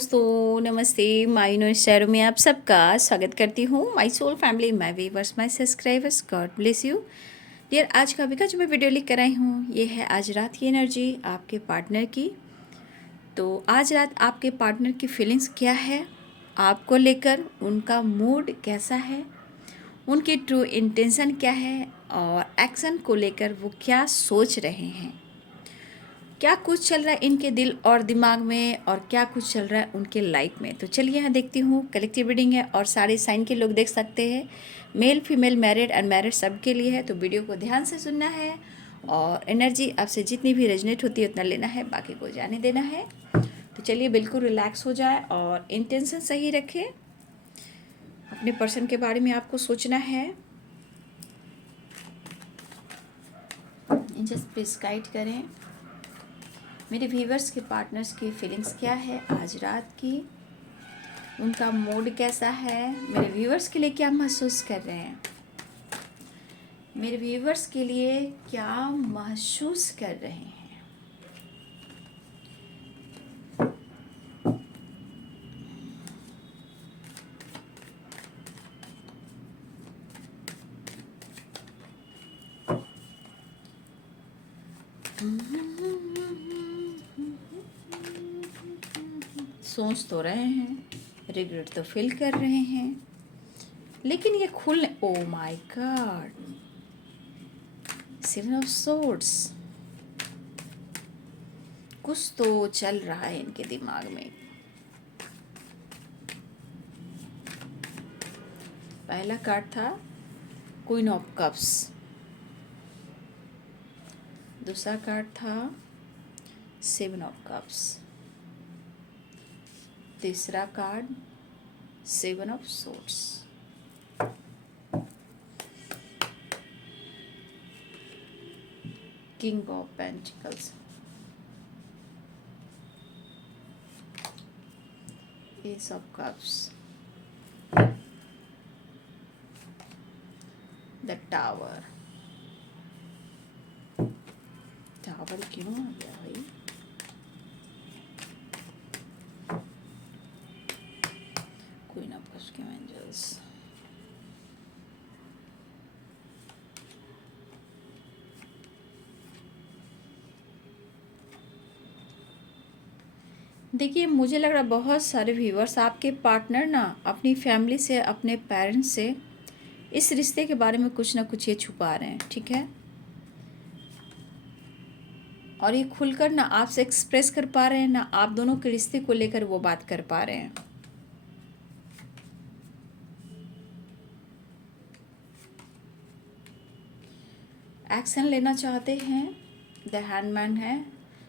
दोस्तों, नमस्ते। My no शहरों में आप सबका स्वागत करती हूँ। My soul family, my viewers, my subscribers, God bless you dear. आज का अभी का जो मैं वीडियो लेकर आई हूँ, ये है आज रात की एनर्जी आपके पार्टनर की। तो आज रात आपके पार्टनर की फीलिंग्स क्या है, आपको लेकर उनका मूड कैसा है, उनकी ट्रू इंटेंशन क्या है और एक्शन को लेकर वो क्या सोच रहे हैं, क्या कुछ चल रहा है इनके दिल और दिमाग में और क्या कुछ चल रहा है उनके लाइफ में। तो चलिए यहाँ देखती हूँ। कलेक्टिव रीडिंग है और सारे साइन के लोग देख सकते हैं, मेल फीमेल मैरिड अनमैरिड सबके लिए है। तो वीडियो को ध्यान से सुनना है और एनर्जी आपसे जितनी भी रेजनेट होती है उतना लेना है, बाकी को जाने देना है। तो चलिए बिल्कुल रिलैक्स हो जाए और इंटेंशन सही रखें। अपने पर्सन के बारे में आपको सोचना है। जस्ट प्लीज गाइड करें मेरे व्यूवर्स के पार्टनर्स की फीलिंग्स क्या है आज रात की, उनका मूड कैसा है, मेरे व्यूवर्स के लिए क्या महसूस कर रहे हैं, मेरे व्यूवर्स के लिए क्या महसूस कर रहे हैं। सोच तो रहे हैं, रिग्रेट तो फील कर रहे हैं, लेकिन ये oh my God, seven of swords, कुछ तो चल रहा है इनके दिमाग में। पहला कार्ड था क्वीन ऑफ कप्स, दूसरा कार्ड था सेवन ऑफ कप्स, तीसरा card seven of swords. King of pentacles, S of cups, the tower. Tower क्यों आ गया भाई? क्वीन ऑफ कप्स के एंजल्स, देखिए मुझे लग रहा है बहुत सारे व्यूवर्स, आपके पार्टनर ना अपनी फैमिली से, अपने पेरेंट्स से इस रिश्ते के बारे में कुछ ना कुछ ये छुपा रहे हैं, ठीक है। और ये खुलकर ना आपसे एक्सप्रेस कर पा रहे हैं, ना आप दोनों के रिश्ते को लेकर वो बात कर पा रहे हैं। एक्शन लेना चाहते हैं, द हैंडमैन है,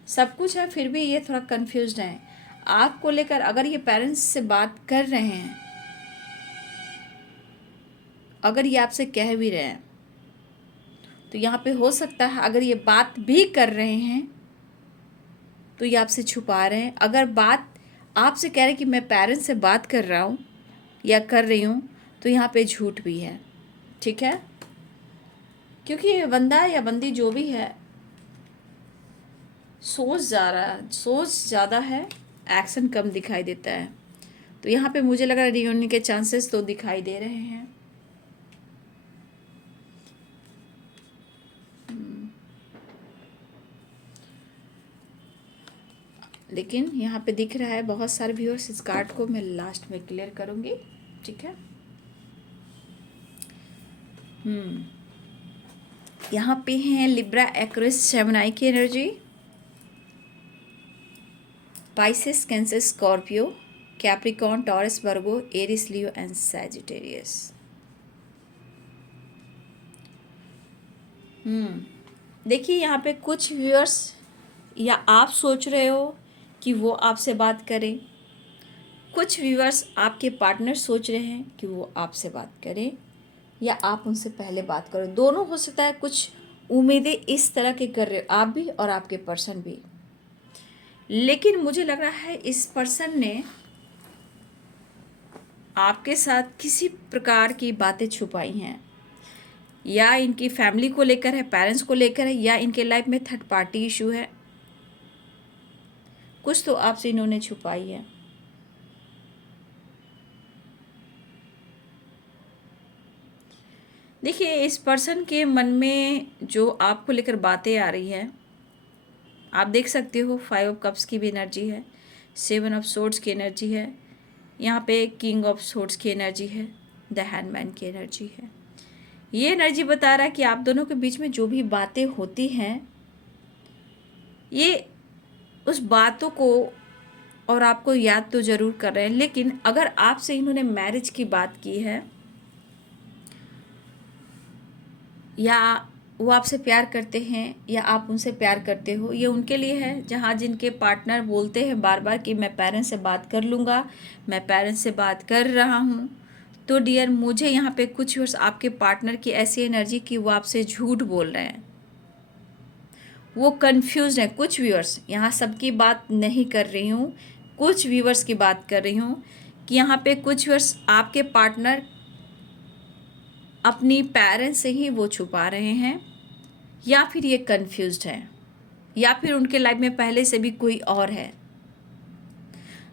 सब कुछ है, फिर भी ये थोड़ा कंफ्यूज्ड है आपको लेकर। अगर ये पेरेंट्स से बात कर रहे हैं, अगर ये आपसे कह भी रहे हैं, तो यहाँ पे हो सकता है अगर ये बात भी कर रहे हैं तो ये आपसे छुपा रहे हैं। अगर बात आपसे कह रहे हैं कि मैं पेरेंट्स से बात कर रहा हूँ या कर रही हूँ, तो यहाँ पे झूठ भी है, ठीक है। क्योंकि ये बंदा या बंदी जो भी है सोच ज़्यादा है, एक्शन कम दिखाई देता है। तो यहाँ पे मुझे लग रहा है रियूनियन के चांसेस तो दिखाई दे रहे हैं। लेकिन यहाँ पे दिख रहा है बहुत सारे व्यूअर्स, इस कार्ड को मैं लास्ट में क्लियर करूँगी, ठीक है। यहाँ पे हैं लिब्रा, एक्वेरियस, जेमिनी की energy, Pisces, Cancer, Scorpio, Capricorn, Taurus, Virgo, Aries, Leo and Sagittarius. देखिए यहाँ पे कुछ व्यूअर्स या आप सोच रहे हो कि वो आपसे बात करें, कुछ व्यूअर्स आपके पार्टनर सोच रहे हैं कि वो आपसे बात करें या आप उनसे पहले बात करो। दोनों हो सकता है, कुछ उम्मीदें इस तरह के कर रहे हो आप भी और आपके पर्सन भी। लेकिन मुझे लग रहा है इस पर्सन ने आपके साथ किसी प्रकार की बातें छुपाई हैं, या इनकी फैमिली को लेकर है, पेरेंट्स को लेकर है, या इनके लाइफ में थर्ड पार्टी इशू है। कुछ तो आपसे इन्होंने छुपाई है। देखिए, इस पर्सन के मन में जो आपको लेकर बातें आ रही हैं, आप देख सकते हो 5 ऑफ कप्स की भी एनर्जी है, 7 ऑफ सोर्ड्स की एनर्जी है, यहाँ पे किंग ऑफ सोर्ड्स की एनर्जी है, द हैंडमैन की एनर्जी है। ये एनर्जी बता रहा है कि आप दोनों के बीच में जो भी बातें होती हैं, ये उस बातों को और आपको याद तो ज़रूर कर रहे हैं, लेकिन अगर आपसे इन्होंने मैरिज की बात की है या वो आपसे प्यार करते हैं या आप उनसे प्यार करते हो, ये उनके लिए है जहाँ जिनके पार्टनर बोलते हैं बार बार कि मैं पेरेंट्स से बात कर लूँगा, मैं पेरेंट्स से बात कर रहा हूँ। तो डियर, मुझे यहाँ पे कुछ वर्ष आपके पार्टनर की ऐसी एनर्जी कि वो आपसे झूठ बोल रहे हैं, वो कंफ्यूज हैं। कुछ व्यूअर्स, यहाँ सबकी बात नहीं कर रही हूँ, कुछ व्यूअर्स की बात कर रही हूँ कि यहाँ पे कुछ व्यूअर्स आपके पार्टनर अपनी पेरेंट्स से ही वो छुपा रहे हैं, या फिर ये कंफ्यूज्ड हैं, या फिर उनके लाइफ में पहले से भी कोई और है।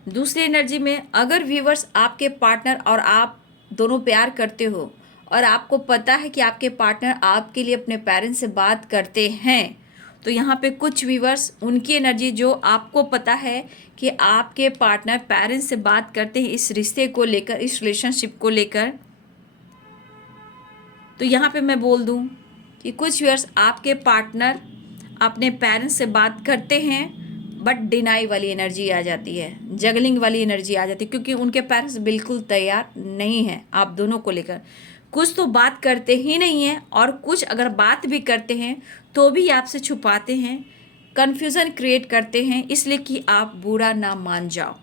दूसरी एनर्जी में अगर व्यूअर्स आपके पार्टनर और आप दोनों प्यार करते हो और आपको पता है कि आपके पार्टनर आपके लिए अपने पेरेंट्स से बात करते हैं, तो यहाँ पे कुछ व्यूअर्स उनकी एनर्जी जो आपको पता है कि आपके पार्टनर पेरेंट्स से बात करते हैं इस रिश्ते को लेकर, इस रिलेशनशिप को लेकर। तो यहाँ पे मैं बोल दूँ कि कुछ व्यूअर्स आपके पार्टनर अपने पेरेंट्स से बात करते हैं, बट डिनाई वाली एनर्जी आ जाती है, जगलिंग वाली एनर्जी आ जाती है, क्योंकि उनके पेरेंट्स बिल्कुल तैयार नहीं हैं आप दोनों को लेकर। कुछ तो बात करते ही नहीं हैं, और कुछ अगर बात भी करते हैं तो भी आपसे छुपाते हैं, कन्फ्यूज़न क्रिएट करते हैं इसलिए कि आप बुरा ना मान जाओ।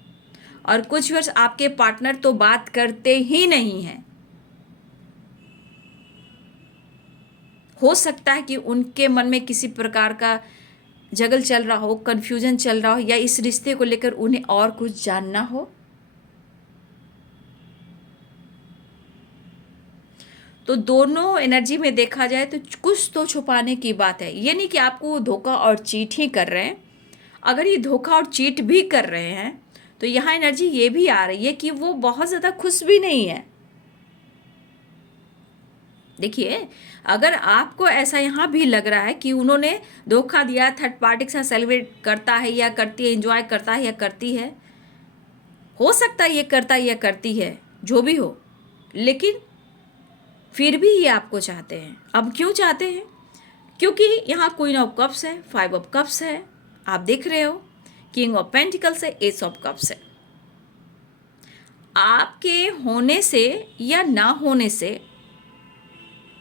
और कुछ वर्ष आपके पार्टनर तो बात करते ही नहीं हैं। हो सकता है कि उनके मन में किसी प्रकार का जगल चल रहा हो, कन्फ्यूजन चल रहा हो, या इस रिश्ते को लेकर उन्हें और कुछ जानना हो। तो दोनों एनर्जी में देखा जाए तो कुछ तो छुपाने की बात है। ये नहीं कि आपको वो धोखा और चीट ही कर रहे हैं। अगर ये धोखा और चीट भी कर रहे हैं तो यहाँ एनर्जी ये भी आ रही है कि वो बहुत ज़्यादा खुश भी नहीं है। देखिए, अगर आपको ऐसा यहाँ भी लग रहा है कि उन्होंने धोखा दिया, थर्ड पार्टी के साथ सेलिब्रेट करता है या करती है, एंजॉय करता है या करती है, हो सकता है ये करता है या करती है, जो भी हो, लेकिन फिर भी ये आपको चाहते हैं। अब क्यों चाहते हैं? क्योंकि यहाँ क्वीन ऑफ कप्स है, 5 ऑफ कप्स है, आप देख रहे हो, किंग ऑफ पेंटिकल्स है, एस ऑफ कप्स है। आपके होने से या ना होने से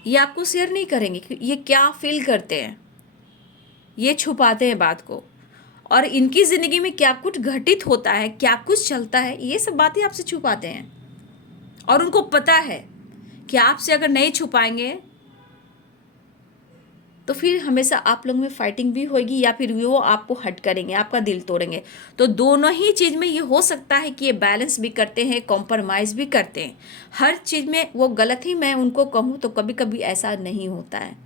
ये आपको शेयर नहीं करेंगे कि ये क्या फील करते हैं, ये छुपाते हैं बात को, और इनकी ज़िंदगी में क्या कुछ घटित होता है, क्या कुछ चलता है, ये सब बातें आपसे छुपाते हैं। और उनको पता है कि आपसे अगर नहीं छुपाएंगे तो फिर हमेशा आप लोगों में फाइटिंग भी होगी, या फिर वो आपको हर्ट करेंगे, आपका दिल तोड़ेंगे। तो दोनों ही चीज़ में ये हो सकता है कि ये बैलेंस भी करते हैं, कॉम्प्रोमाइज़ भी करते हैं। हर चीज़ में वो गलत ही मैं उनको कहूँ तो कभी कभी ऐसा नहीं होता है।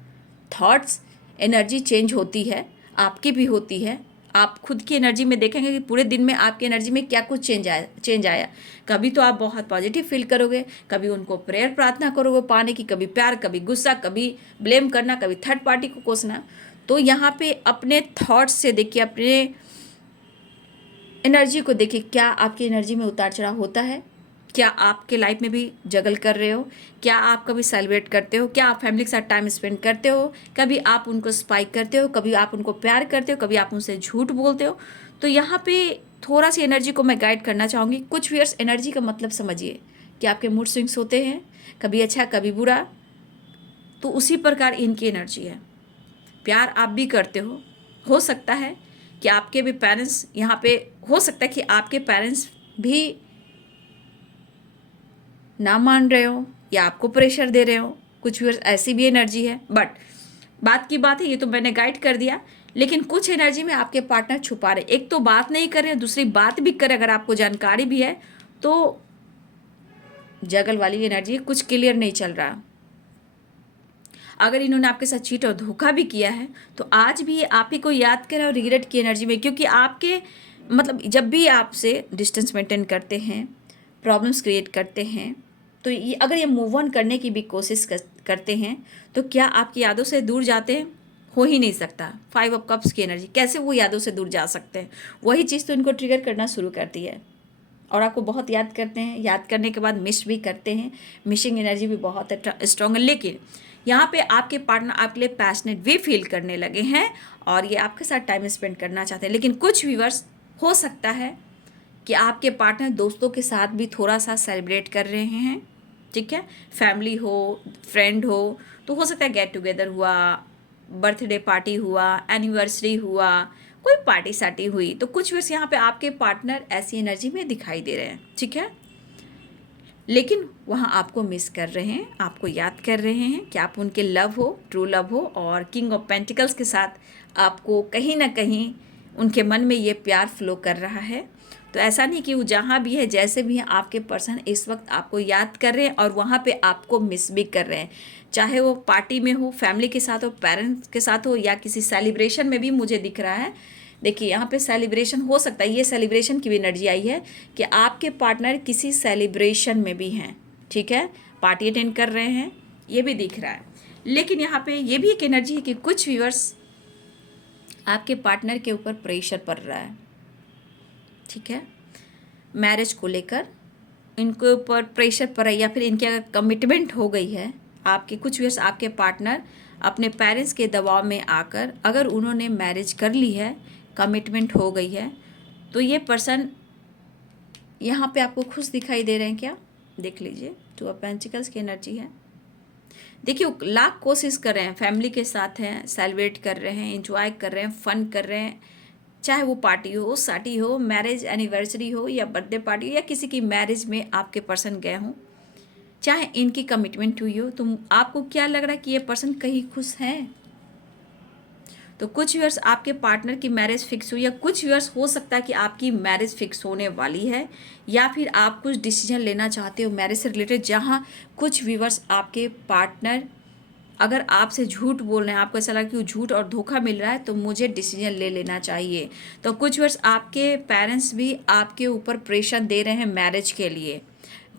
थॉट्स, एनर्जी चेंज होती है, आपकी भी होती है। आप खुद की एनर्जी में देखेंगे कि पूरे दिन में आपकी एनर्जी में क्या कुछ चेंज आया। कभी तो आप बहुत पॉजिटिव फील करोगे, कभी उनको प्रेयर प्रार्थना करोगे पाने की, कभी प्यार, कभी गुस्सा, कभी ब्लेम करना, कभी थर्ड पार्टी को कोसना। तो यहाँ पे अपने थॉट्स से देखिए, अपने एनर्जी को देखिए, क्या आपकी एनर्जी में उतार चढ़ाव होता है? क्या आपके लाइफ में भी जगल कर रहे हो? क्या आप कभी सेलिब्रेट करते हो? क्या आप फैमिली के साथ टाइम स्पेंड करते हो? कभी आप उनको स्पाइक करते हो, कभी आप उनको प्यार करते हो, कभी आप उनसे झूठ बोलते हो? तो यहाँ पे थोड़ा सी एनर्जी को मैं गाइड करना चाहूँगी। कुछ व्यूअर्स, एनर्जी का मतलब समझिए कि आपके मूड स्विंग्स होते हैं, कभी अच्छा कभी बुरा। तो उसी प्रकार इनकी एनर्जी है। प्यार आप भी करते हो सकता है कि आपके भी पेरेंट्स यहाँ पे, हो सकता है कि आपके पेरेंट्स भी ना मान रहे हो या आपको प्रेशर दे रहे हो। कुछ व्यूअर्स ऐसी भी एनर्जी है, बट बात की बात है, ये तो मैंने गाइड कर दिया। लेकिन कुछ एनर्जी में आपके पार्टनर छुपा रहे, एक तो बात नहीं कर रहे, दूसरी बात भी करे, अगर आपको जानकारी भी है तो जगल वाली एनर्जी, कुछ क्लियर नहीं चल रहा। अगर इन्होंने आपके साथ चीट और धोखा भी किया है तो आज भी ये आप ही को याद करें और रिग्रेट की एनर्जी में, क्योंकि आपके मतलब जब भी आपसे डिस्टेंस मेंटेन करते हैं, प्रॉब्लम्स क्रिएट करते हैं, तो ये अगर ये मूव ऑन करने की भी कोशिश करते हैं तो क्या आपकी यादों से दूर जाते हैं? हो ही नहीं सकता। 5 ऑफ कप्स की एनर्जी, कैसे वो यादों से दूर जा सकते हैं? वही चीज़ तो इनको ट्रिगर करना शुरू करती है और आपको बहुत याद करते हैं। याद करने के बाद मिस भी करते हैं। मिसिंग एनर्जी भी बहुत स्ट्रॉन्ग है। लेकिन यहाँ पे आपके पार्टनर आपके लिए पैशनेट भी फील करने लगे हैं और ये आपके साथ टाइम स्पेंड करना चाहते हैं। लेकिन कुछ व्यूअर्स, हो सकता है कि आपके पार्टनर दोस्तों के साथ भी थोड़ा सा सेलिब्रेट कर रहे हैं, ठीक है। फैमिली हो, फ्रेंड हो तो सकता है गेट टुगेदर हुआ, बर्थडे पार्टी हुआ, एनिवर्सरी हुआ, कोई पार्टी सार्टी हुई, तो कुछ वर्ष यहाँ पे आपके पार्टनर ऐसी एनर्जी में दिखाई दे रहे हैं, ठीक है। लेकिन वहाँ आपको मिस कर रहे हैं, आपको याद कर रहे हैं कि आप उनके लव हो, ट्रू लव हो। और किंग ऑफ पेंटिकल्स के साथ आपको कहीं ना कहीं उनके मन में ये प्यार फ्लो कर रहा है। तो ऐसा नहीं कि वो जहाँ भी है, जैसे भी है, आपके पर्सन इस वक्त आपको याद कर रहे हैं और वहाँ पे आपको मिस भी कर रहे हैं। चाहे वो पार्टी में हो, फैमिली के साथ हो, पेरेंट्स के साथ हो, या किसी सेलिब्रेशन में भी मुझे दिख रहा है। देखिए यहाँ पे सेलिब्रेशन हो सकता है, ये सेलिब्रेशन की भी एनर्जी आई है कि आपके पार्टनर किसी सेलिब्रेशन में भी हैं, ठीक है, पार्टी अटेंड कर रहे हैं, ये भी दिख रहा है। लेकिन यहाँ पे ये भी एक एनर्जी है कि कुछ व्यूअर्स आपके पार्टनर के ऊपर प्रेशर पड़ रहा है, ठीक है, मैरिज को लेकर इनके ऊपर प्रेशर पड़ रहा है, या फिर इनकी अगर कमिटमेंट हो गई है, आपके कुछ व्यूअर्स, आपके पार्टनर अपने पेरेंट्स के दबाव में आकर अगर उन्होंने मैरिज कर ली है, कमिटमेंट हो गई है, तो ये पर्सन यहाँ पे आपको खुश दिखाई दे रहे हैं क्या? देख लीजिए, 2 ऑफ पेंटिकल्स की एनर्जी है। देखिए लाख कोशिश कर रहे हैं, फैमिली के साथ हैं, सेलिब्रेट कर रहे हैं, एंजॉय कर रहे हैं, फन कर रहे हैं, चाहे वो पार्टी हो, शादी हो, मैरिज एनिवर्सरी हो, या बर्थडे पार्टी हो, या किसी की मैरिज में आपके पर्सन गए हों, चाहे इनकी कमिटमेंट हुई हो, तो आपको क्या लग रहा है कि ये पर्सन कहीं खुश हैं? तो कुछ व्यूअर्स आपके पार्टनर की मैरिज फिक्स हुई, या कुछ व्यूअर्स हो सकता है कि आपकी मैरिज फिक्स होने वाली है, या फिर आप कुछ डिसीजन लेना चाहते हो मैरिज से रिलेटेड, जहाँ कुछ व्यूअर्स आपके पार्टनर अगर आपसे झूठ बोल रहे हैं, आपको ऐसा लगा कि वो झूठ और धोखा मिल रहा है, तो मुझे डिसीजन ले लेना चाहिए। तो कुछ वर्ष आपके पेरेंट्स भी आपके ऊपर प्रेशर दे रहे हैं मैरिज के लिए,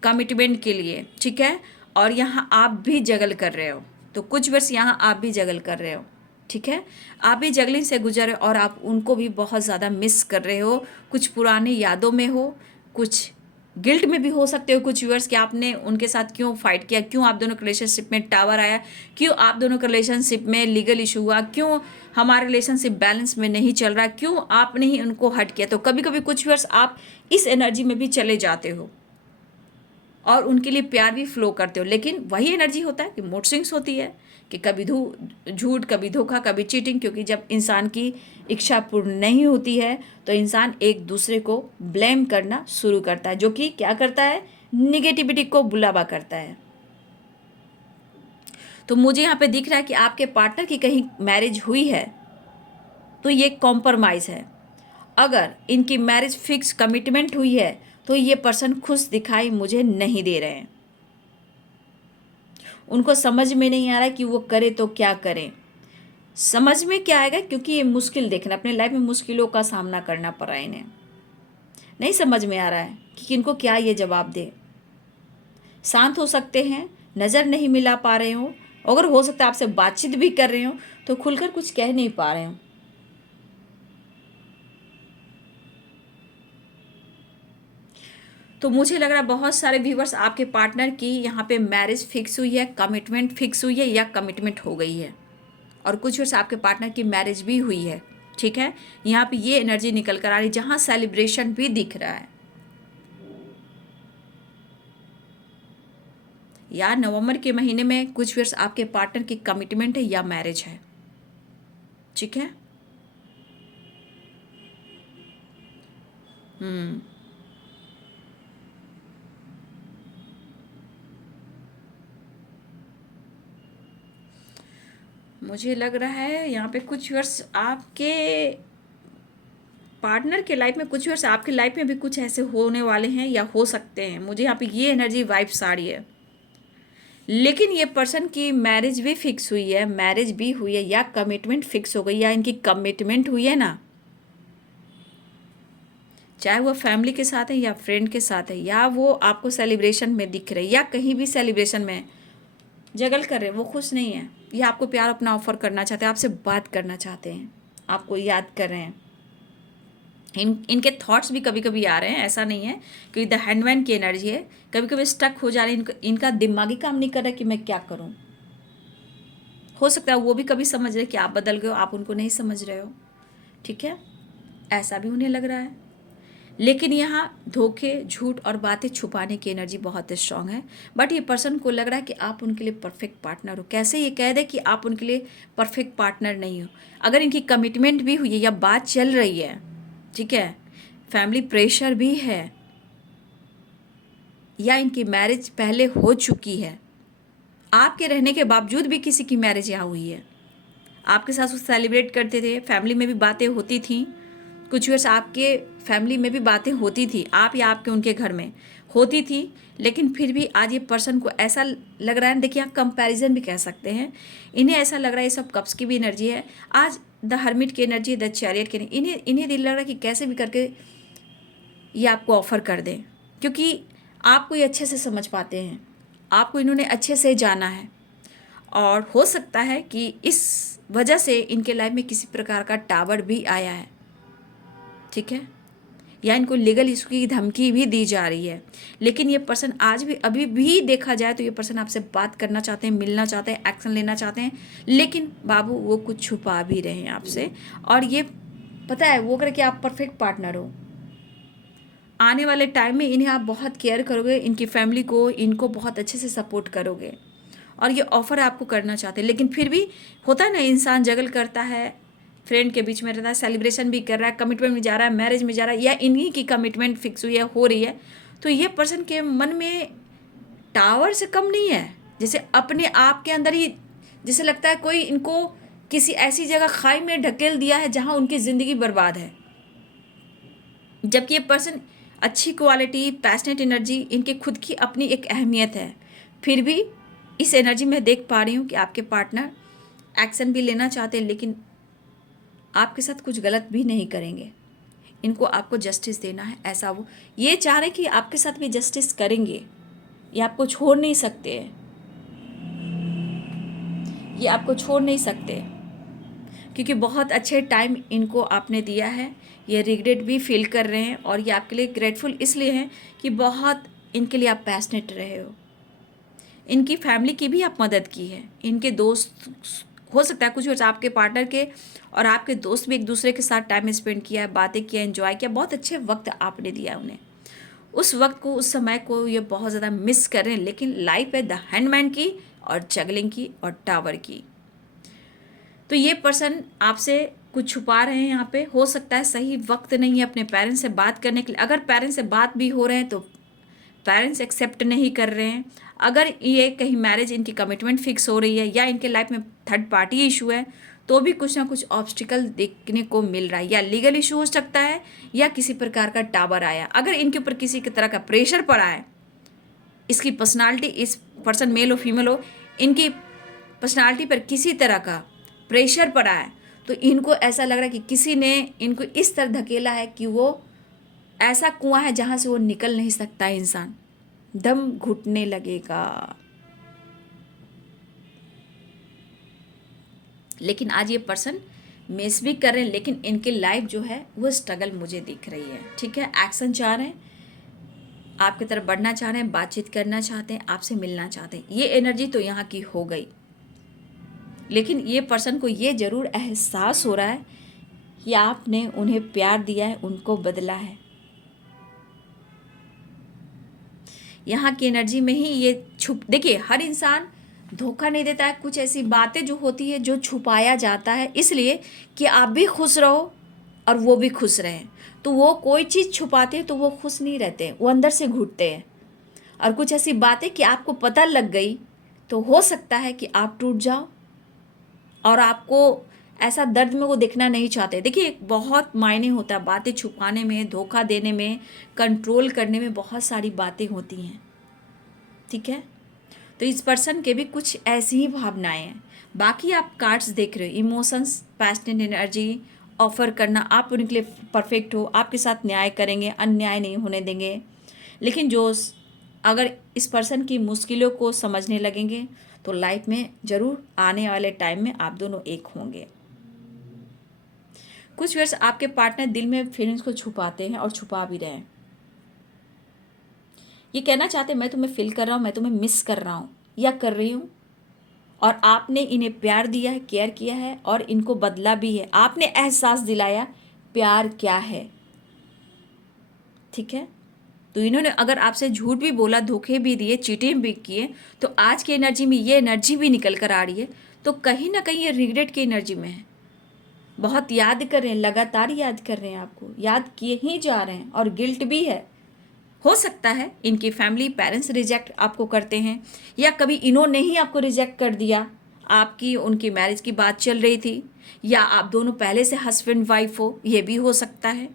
कमिटमेंट के लिए, ठीक है। और यहाँ आप भी जगल कर रहे हो, तो कुछ वर्ष यहाँ आप भी जगल कर रहे हो, ठीक है। आप भी जगलिंग से गुजर और आप उनको भी बहुत ज़्यादा मिस कर रहे हो, कुछ पुरानी यादों में हो, कुछ गिल्ट में भी हो सकते हो कुछ व्यूअर्स कि आपने उनके साथ क्यों फाइट किया, क्यों आप दोनों के रिलेशनशिप में टावर आया, क्यों आप दोनों के रिलेशनशिप में लीगल इशू हुआ, क्यों हमारा रिलेशनशिप बैलेंस में नहीं चल रहा, क्यों आपने ही उनको हट किया। तो कभी कभी कुछ व्यूअर्स आप इस एनर्जी में भी चले जाते हो और उनके लिए प्यार भी फ्लो करते हो। लेकिन वही एनर्जी होता है कि मूड स्विंग्स होती है, कि कभी झूठ, कभी धोखा, कभी चीटिंग, क्योंकि जब इंसान की इच्छा पूर्ण नहीं होती है तो इंसान एक दूसरे को ब्लेम करना शुरू करता है, जो कि क्या करता है, निगेटिविटी को बुलावा करता है। तो मुझे यहाँ पे दिख रहा है कि आपके पार्टनर की कहीं मैरिज हुई है तो ये कॉम्प्रोमाइज़ है। अगर इनकी मैरिज फिक्स कमिटमेंट हुई है तो ये पर्सन खुश दिखाई मुझे नहीं दे रहे हैं। उनको समझ में नहीं आ रहा कि वो करे तो क्या करें। समझ में क्या आएगा, क्योंकि ये मुश्किल देखना, अपने लाइफ में मुश्किलों का सामना करना पड़ा इन्हें, नहीं समझ में आ रहा है कि इनको क्या ये जवाब दे। शांत हो सकते हैं, नज़र नहीं मिला पा रहे हो, अगर हो सकता है आपसे बातचीत भी कर रहे हो तो खुलकर कुछ कह नहीं पा रहे हो। तो मुझे लग रहा है बहुत सारे व्यूवर्स आपके पार्टनर की यहाँ पे मैरिज फिक्स हुई है, कमिटमेंट फिक्स हुई है, या कमिटमेंट हो गई है। और कुछ वर्ष आपके पार्टनर की मैरिज भी हुई है, ठीक है। यहाँ पे ये एनर्जी निकल कर आ रही है, जहाँ सेलिब्रेशन भी दिख रहा है, या नवंबर के महीने में कुछ वर्ष आपके पार्टनर की कमिटमेंट है या मैरिज है, ठीक है। मुझे लग रहा है यहाँ पे कुछ वर्ष आपके पार्टनर के लाइफ में, कुछ वर्ष आपकी लाइफ में भी कुछ ऐसे होने वाले हैं या हो सकते हैं। मुझे यहाँ पे ये एनर्जी वाइब्स आ रही है। लेकिन ये पर्सन की मैरिज भी फिक्स हुई है, मैरिज भी हुई है, या कमिटमेंट फिक्स हो गई, या इनकी कमिटमेंट हुई है ना, चाहे वो फैमिली के साथ है या फ्रेंड के साथ है, या वो आपको सेलिब्रेशन में दिख रहे, या कहीं भी सेलिब्रेशन में, जगल कर रहे हैं, वो खुश नहीं है। ये आपको प्यार अपना ऑफर करना चाहते हैं, आपसे बात करना चाहते हैं, आपको याद कर रहे हैं। इनके थॉट्स भी कभी कभी आ रहे हैं, ऐसा नहीं है, क्योंकि द हैंडमैन की एनर्जी है। कभी कभी स्टक हो जा रहे हैं, इनका दिमागी काम नहीं कर रहा कि मैं क्या करूं। हो सकता है वो भी कभी समझ रहे कि आप बदल गए हो, आप उनको नहीं समझ रहे हो, ठीक है, ऐसा भी उन्हें लग रहा है। लेकिन यहाँ धोखे, झूठ और बातें छुपाने की एनर्जी बहुत स्ट्रांग है। बट ये पर्सन को लग रहा है कि आप उनके लिए परफेक्ट पार्टनर हो। कैसे ये कह दे कि आप उनके लिए परफेक्ट पार्टनर नहीं हो? अगर इनकी कमिटमेंट भी हुई है या बात चल रही है, ठीक है, फैमिली प्रेशर भी है, या इनकी मैरिज पहले हो चुकी है, आपके रहने के बावजूद भी किसी की मैरिज यहाँ हुई है, आपके साथ उस सेलिब्रेट करते थे, फैमिली में भी बातें होती थी, कुछ वर्ष आपके फैमिली में भी बातें होती थी, आप या आपके उनके घर में होती थी, लेकिन फिर भी आज ये पर्सन को ऐसा लग रहा है, देखिए, आप कंपैरिजन भी कह सकते हैं, इन्हें ऐसा लग रहा है, ये सब कप्स की भी एनर्जी है, आज द हर्मिट की एनर्जी, द चैरियट की, इन्हें दिल लग रहा है कि कैसे भी करके ये आपको ऑफ़र कर दें, क्योंकि आपको ये अच्छे से समझ पाते हैं, आपको इन्होंने अच्छे से जाना है, और हो सकता है कि इस वजह से इनके लाइफ में किसी प्रकार का टावर भी आया है, ठीक है, या इनको लीगल इशू की धमकी भी दी जा रही है। लेकिन ये पर्सन आज भी, अभी भी देखा जाए तो ये पर्सन आपसे बात करना चाहते हैं, मिलना चाहते हैं, एक्शन लेना चाहते हैं, लेकिन बाबू वो कुछ छुपा भी रहे हैं आपसे, और ये पता है वो करके आप परफेक्ट पार्टनर हो। आने वाले टाइम में इन्हें आप बहुत केयर करोगे, इनकी फैमिली को, इनको बहुत अच्छे से सपोर्ट करोगे, और ये ऑफ़र आपको करना चाहते हैं। लेकिन फिर भी होता है ना, इंसान जगल करता है, फ्रेंड के बीच में रहता है, सेलिब्रेशन भी कर रहा है, कमिटमेंट में जा रहा है, मैरिज में जा रहा है, या इन्हीं की कमिटमेंट फिक्स हुई है, हो रही है, तो ये पर्सन के मन में टावर से कम नहीं है, जैसे अपने आप के अंदर ही जैसे लगता है कोई इनको किसी ऐसी जगह खाई में ढकेल दिया है जहाँ उनकी ज़िंदगी बर्बाद है। जबकि ये पर्सन अच्छी क्वालिटी, पैशनेट एनर्जी, इनके खुद की अपनी एक अहमियत है, फिर भी इस एनर्जी में देख पा रही हूँ कि आपके पार्टनर एक्शन भी लेना चाहते हैं, लेकिन आपके साथ कुछ गलत भी नहीं करेंगे, इनको आपको जस्टिस देना है, ऐसा वो ये चाह रहे हैं कि आपके साथ भी जस्टिस करेंगे, ये आपको छोड़ नहीं सकते हैं, ये आपको छोड़ नहीं सकते, क्योंकि बहुत अच्छे टाइम इनको आपने दिया है, ये रिग्रेट भी फील कर रहे हैं, और ये आपके लिए ग्रेटफुल इसलिए हैं कि बहुत इनके लिए आप पैशनेट रहे हो, इनकी फैमिली की भी आप मदद की है, इनके दोस्त, हो सकता है कुछ वर्ष आपके पार्टनर के और आपके दोस्त भी एक दूसरे के साथ टाइम स्पेंड किया है, बातें किया, एंजॉय किया, बहुत अच्छे वक्त आपने दिया उन्हें, उस वक्त को, उस समय को ये बहुत ज़्यादा मिस कर रहे हैं। लेकिन लाइफ है द हैंडमैन की, और जगलिंग की, और टावर की, तो ये पर्सन आपसे कुछ छुपा रहे हैं यहाँ पे। हो सकता है सही वक्त नहीं है अपने पेरेंट्स से बात करने के लिए, अगर पेरेंट्स से बात भी हो रहे हैं तो पेरेंट्स एक्सेप्ट नहीं कर रहे हैं, अगर ये कहीं मैरिज, इनकी कमिटमेंट फिक्स हो रही है, या इनके लाइफ में थर्ड पार्टी इशू है, तो भी कुछ ना कुछ ऑब्स्टिकल देखने को मिल रहा है, या लीगल इशू हो सकता है, या किसी प्रकार का टावर आया, अगर इनके ऊपर किसी की तरह का प्रेशर पड़ा है, इसकी पर्सनालिटी, इस पर्सन मेल हो फीमेल हो, इनकी पर्सनालिटी पर किसी तरह का प्रेशर पड़ा है, तो इनको ऐसा लग रहा है कि किसी ने इनको इस तरह धकेला है कि वो ऐसा कुआं है जहाँ से वो निकल नहीं सकता इंसान, दम घुटने लगेगा। लेकिन आज ये पर्सन मिस भी कर रहे हैं, लेकिन इनकी लाइफ जो है वो स्ट्रगल मुझे दिख रही है, ठीक है, एक्शन चाह रहे हैं, आपकी तरफ बढ़ना चाह रहे हैं, बातचीत करना चाहते हैं, आपसे मिलना चाहते हैं, ये एनर्जी तो यहाँ की हो गई। लेकिन ये पर्सन को ये ज़रूर एहसास हो रहा है कि आपने उन्हें प्यार दिया है, उनको बदला है, यहाँ की एनर्जी में ही ये देखिए, हर इंसान धोखा नहीं देता है, कुछ ऐसी बातें जो होती है जो छुपाया जाता है, इसलिए कि आप भी खुश रहो और वो भी खुश रहें, तो वो कोई चीज़ छुपाते हैं तो वो खुश नहीं रहते, वो अंदर से घुटते हैं, और कुछ ऐसी बातें कि आपको पता लग गई तो हो सकता है कि आप टूट जाओ, और आपको ऐसा दर्द में वो देखना नहीं चाहते। देखिए, बहुत मायने होता है बातें छुपाने में, धोखा देने में, कंट्रोल करने में, बहुत सारी बातें होती हैं, ठीक है, तो इस पर्सन के भी कुछ ऐसी ही भावनाएं हैं। बाकी आप कार्ड्स देख रहे हो, इमोशंस, पैशनेट एनर्जी, ऑफर करना, आप उनके लिए परफेक्ट हो, आपके साथ न्याय करेंगे, अन्याय नहीं होने देंगे, लेकिन जो अगर इस पर्सन की मुश्किलों को समझने लगेंगे तो लाइफ में ज़रूर आने वाले टाइम में आप दोनों एक होंगे। कुछ वर्ष आपके पार्टनर दिल में फीलिंग्स को छुपाते हैं और छुपा भी रहे हैं। ये कहना चाहते हैं मैं तुम्हें फील कर रहा हूँ, मैं तुम्हें मिस कर रहा हूँ या कर रही हूँ, और आपने इन्हें प्यार दिया है, केयर किया है और इनको बदला भी है। आपने एहसास दिलाया प्यार क्या है, ठीक है। तो इन्होंने अगर आपसे झूठ भी बोला, धोखे भी दिए, चीटिंग भी किए, तो आज की एनर्जी में ये एनर्जी भी निकल कर आ रही है। तो कहीं ना कहीं ये रिग्रेट की एनर्जी में है। बहुत याद कर रहे हैं, लगातार याद कर रहे हैं, आपको याद किए ही जा रहे हैं और गिल्ट भी है। हो सकता है इनकी फैमिली पेरेंट्स रिजेक्ट आपको करते हैं, या कभी इन्होंने ही आपको रिजेक्ट कर दिया। आपकी उनकी मैरिज की बात चल रही थी, या आप दोनों पहले से हस्बैंड वाइफ हो, ये भी हो सकता है।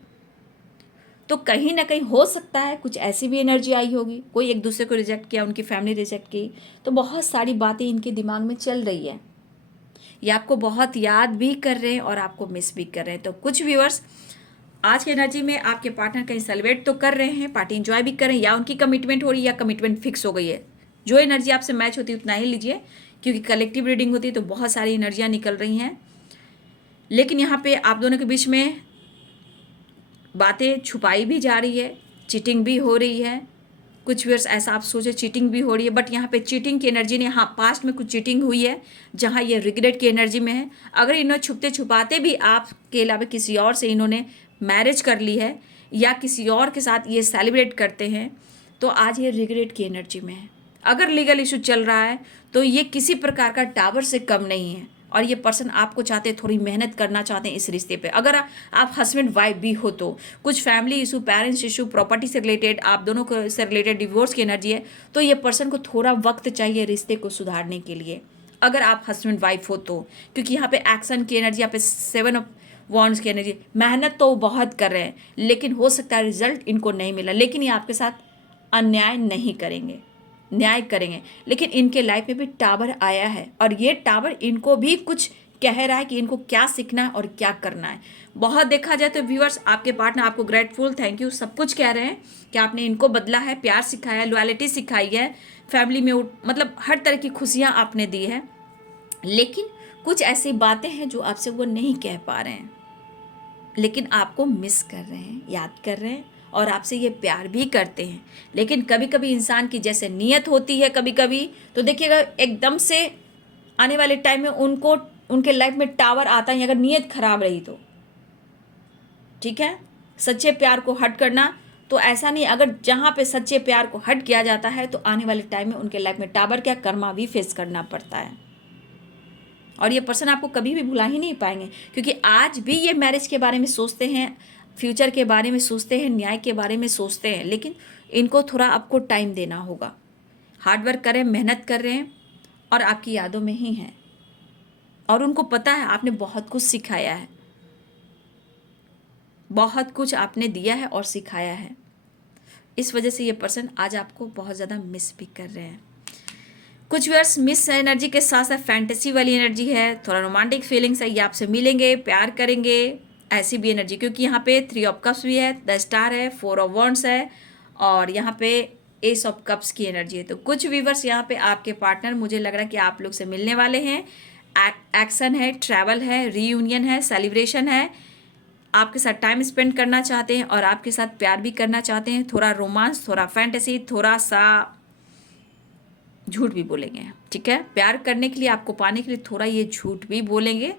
तो कहीं ना कहीं हो सकता है कुछ ऐसी भी एनर्जी आई होगी, कोई एक दूसरे को रिजेक्ट किया, उनकी फैमिली रिजेक्ट की। तो बहुत सारी बातें इनके दिमाग में चल रही है। ये आपको बहुत याद भी कर रहे हैं और आपको मिस भी कर रहे हैं। तो कुछ व्यूअर्स आज की एनर्जी में आपके पार्टनर कहीं सेलिब्रेट तो कर रहे हैं, पार्टी एंजॉय भी कर रहे हैं, या उनकी कमिटमेंट हो रही है या कमिटमेंट फिक्स हो गई है। जो एनर्जी आपसे मैच होती है उतना ही लीजिए, क्योंकि कलेक्टिव रीडिंग होती है तो बहुत सारी एनर्जियाँ निकल रही हैं। लेकिन यहाँ पे आप दोनों के बीच में बातें छुपाई भी जा रही है, चीटिंग भी हो रही है। कुछ व्यूअर्स ऐसा आप सोचे चीटिंग भी हो रही है, बट यहाँ पे चीटिंग की एनर्जी ने, हाँ पास्ट में कुछ चीटिंग हुई है जहाँ ये रिग्रेट की एनर्जी में है। अगर इन्होंने छुपते छुपाते भी आपके अलावा किसी और से इन्होंने मैरिज कर ली है या किसी और के साथ ये सेलिब्रेट करते हैं, तो आज ये रिग्रेट की एनर्जी में है। अगर लीगल इशू चल रहा है तो ये किसी प्रकार का टावर से कम नहीं है, और ये पर्सन आपको चाहते हैं, थोड़ी मेहनत करना चाहते हैं इस रिश्ते पे। अगर आप हस्बैंड वाइफ भी हो तो कुछ family issue, parents issue, property से रिलेटेड, आप दोनों को से रिलेटेड डिवोर्स की एनर्जी है, तो ये पर्सन को थोड़ा वक्त चाहिए रिश्ते को सुधारने के लिए, अगर आप हस्बैंड वाइफ हो तो। क्योंकि यहाँ पे एक्शन की एनर्जी, यहाँ पे 7 ऑफ वॉन्ड्स की एनर्जी, मेहनत तो बहुत कर रहे हैं लेकिन हो सकता है रिजल्ट इनको नहीं मिला। लेकिन ये आपके साथ अन्याय नहीं करेंगे, न्याय करेंगे। लेकिन इनके लाइफ में भी टावर आया है और ये टावर इनको भी कुछ कह रहा है कि इनको क्या सीखना है और क्या करना है। बहुत देखा जाए तो व्यूअर्स आपके पार्टनर आपको ग्रेटफुल, थैंक यू सब कुछ कह रहे हैं कि आपने इनको बदला है, प्यार सिखाया है, लॉयल्टी सिखाई है, फैमिली में मतलब हर तरह की खुशियाँ आपने दी है। लेकिन कुछ ऐसी बातें हैं जो आपसे वो नहीं कह पा रहे हैं, लेकिन आपको मिस कर रहे हैं, याद कर रहे हैं और आपसे ये प्यार भी करते हैं। लेकिन कभी कभी इंसान की जैसे नीयत होती है, कभी कभी तो देखिएगा एकदम से आने वाले टाइम में उनको उनके लाइफ में टावर आता है अगर नीयत खराब रही तो, ठीक है। सच्चे प्यार को हट करना तो ऐसा नहीं, अगर जहाँ पे सच्चे प्यार को हट किया जाता है तो आने वाले टाइम में उनके लाइफ में टावर क्या कर्मा भी फेस करना पड़ता है। और ये पर्सन आपको कभी भी भुला ही नहीं पाएंगे, क्योंकि आज भी ये मैरिज के बारे में सोचते हैं, फ्यूचर के बारे में सोचते हैं, न्याय के बारे में सोचते हैं। लेकिन इनको थोड़ा आपको टाइम देना होगा। हार्डवर्क करें, मेहनत कर रहे हैं और आपकी यादों में ही हैं, और उनको पता है आपने बहुत कुछ सिखाया है, बहुत कुछ आपने दिया है और सिखाया है। इस वजह से ये पर्सन आज आपको बहुत ज़्यादा मिस भी कर रहे हैं। कुछ व्यूअर्स मिस एनर्जी के साथ साथ फैंटेसी वाली एनर्जी है, थोड़ा रोमांटिक फीलिंग्स है, ये आपसे मिलेंगे, प्यार करेंगे, ऐसी भी एनर्जी। क्योंकि यहाँ पे 3 ऑफ कप्स भी है, 10 स्टार है, 4 ऑफ वॉन्ड्स है और यहाँ पे एस ऑफ कप्स की एनर्जी है। तो कुछ व्यूअर्स यहाँ पे आपके पार्टनर, मुझे लग रहा है कि आप लोग से मिलने वाले हैं। एक्शन है, ट्रैवल है, रीयूनियन है, सेलिब्रेशन है, आपके साथ टाइम स्पेंड करना चाहते हैं और आपके साथ प्यार भी करना चाहते हैं। थोड़ा रोमांस, थोड़ा फैंटेसी, थोड़ा सा झूठ भी बोलेंगे, ठीक है। प्यार करने के लिए, आपको पाने के लिए थोड़ा ये झूठ भी बोलेंगे।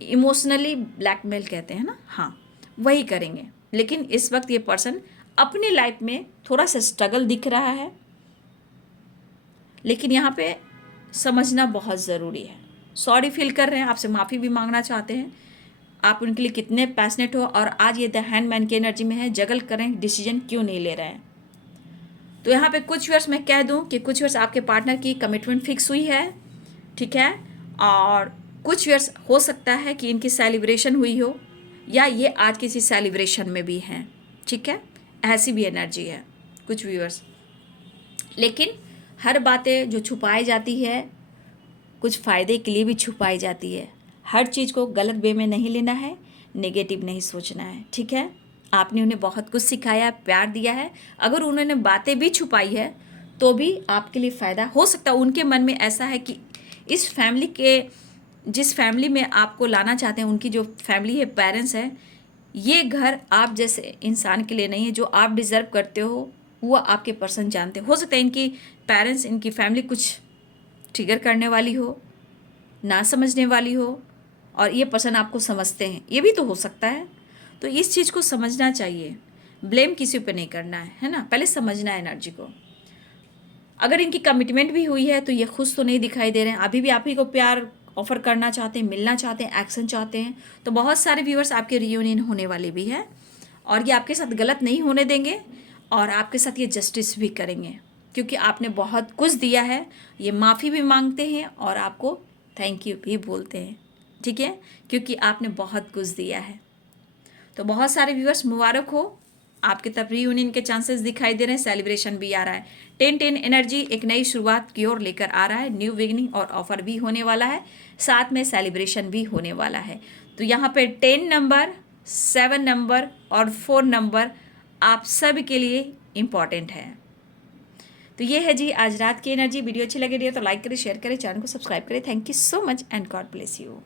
इमोशनली ब्लैकमेल कहते हैं ना, हाँ वही करेंगे। लेकिन इस वक्त ये पर्सन अपनी लाइफ में थोड़ा सा स्ट्रगल दिख रहा है, लेकिन यहाँ पे समझना बहुत ज़रूरी है। सॉरी फील कर रहे हैं, आपसे माफ़ी भी मांगना चाहते हैं। आप उनके लिए कितने पैशनेट हो, और आज ये द हैंडमैन की एनर्जी में है, जगल करें, डिसीजन क्यों नहीं ले रहे हैं। तो यहाँ पे कुछ वर्ष मैं कह दूं कि कुछ वर्ष आपके पार्टनर की कमिटमेंट फिक्स हुई है, ठीक है। और कुछ वर्ष हो सकता है कि इनकी सेलिब्रेशन हुई हो, या ये आज किसी सेलिब्रेशन में भी हैं, ठीक है। ऐसी भी एनर्जी है कुछ व्यूअर्स। लेकिन हर बातें जो छुपाई जाती है कुछ फ़ायदे के लिए भी छुपाई जाती है। हर चीज़ को गलत वे में नहीं लेना है, नेगेटिव नहीं सोचना है, ठीक है। आपने उन्हें बहुत कुछ सिखाया, प्यार दिया है। अगर उन्होंने बातें भी छुपाई है तो भी आपके लिए फ़ायदा हो सकता है। उनके मन में ऐसा है कि इस फैमिली के, जिस फैमिली में आपको लाना चाहते हैं, उनकी जो फैमिली है, पेरेंट्स है, ये घर आप जैसे इंसान के लिए नहीं है। जो आप डिज़र्व करते हो वो आपके पर्सन जानते हो सकता है इनकी पेरेंट्स, इनकी फैमिली कुछ ट्रिगर करने वाली हो, ना समझने वाली हो, और ये पर्सन आपको समझते हैं, ये भी तो हो सकता है। तो इस चीज़ को समझना चाहिए, ब्लेम किसी पे नहीं करना है ना, पहले समझना है एनर्जी को। अगर इनकी कमिटमेंट भी हुई है तो ये खुश तो नहीं दिखाई दे रहे हैं, अभी भी आप ही को प्यार ऑफर करना चाहते हैं, मिलना चाहते हैं, एक्शन चाहते हैं। तो बहुत सारे व्यूअर्स आपके रियूनियन होने वाले भी है, और ये आपके साथ गलत नहीं होने देंगे, और आपके साथ ये जस्टिस भी करेंगे, क्योंकि आपने बहुत कुछ दिया है। ये माफ़ी भी मांगते हैं और आपको थैंक यू भी बोलते हैं, ठीक है, क्योंकि आपने बहुत कुछ दिया है। तो बहुत सारे व्यूअर्स मुबारक हो, आपकी तरफ रीयूनियन के चांसेस दिखाई दे रहे हैं, सेलिब्रेशन भी आ रहा है। 10-10 एनर्जी एक नई शुरुआत की ओर लेकर आ रहा है, न्यू बिगनिंग और ऑफर भी होने वाला है, साथ में सेलिब्रेशन भी होने वाला है। तो यहाँ पे 10 नंबर, 7 नंबर और 4 नंबर आप सब के लिए इम्पॉर्टेंट है। तो ये है जी आज रात की एनर्जी। वीडियो अच्छी लगे रही है तो लाइक करें, शेयर करें, चैनल को सब्सक्राइब करें। Thank you so much and God bless you.